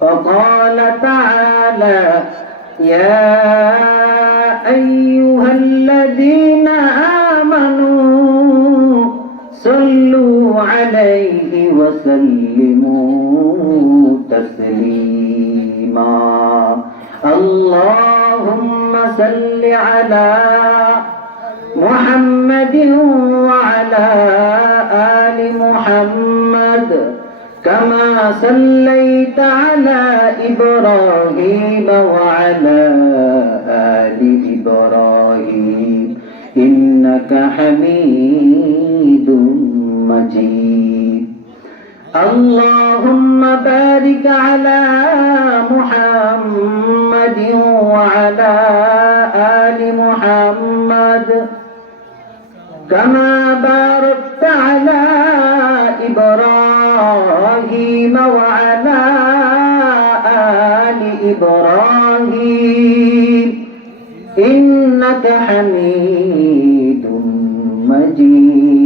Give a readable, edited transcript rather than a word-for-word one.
وقال تعالى يا أيها الذين آمنوا صلوا عليه وسلموا تسليما اللهم صل على محمد وعلى آل محمد كما صليت على إبراهيم وعلى آل إبراهيم إنك حميد مجيد اللهم بارك على محمد وعلى آل محمد كما باركت على إبراهيم وعلى آل إبراهيم إنك حميد مجيد